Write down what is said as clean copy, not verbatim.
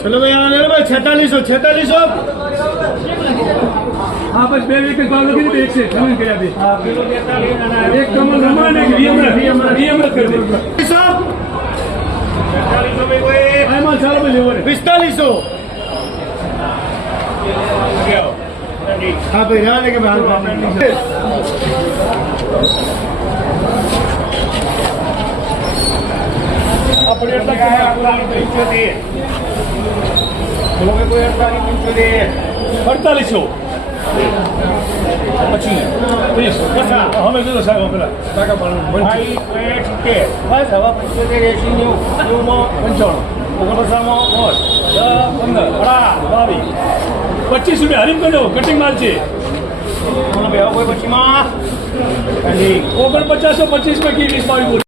चलो भाई 4600 हाँ बस બે એક ભાવ લખી દે એક છે જમીન કર્યા દે એક કમલ રમાન એક વીએમ કરી દે 4500 ભાઈ કોઈ આમાં ચાલો ભાઈ લેવો રે 4500 हाँ भाई रहने के बाद આપણે એટલા ગયા 4800 પછી 30 હવે જો સાહેબ પેલા કાકા પાડું ભાઈ છે બસ હવે 75 80 નું 55 25 રૂપિયા હરીમ કરજો કટિંગ માલ છે કોઈ પછીમાં 49 25 માં કી 20 બોલ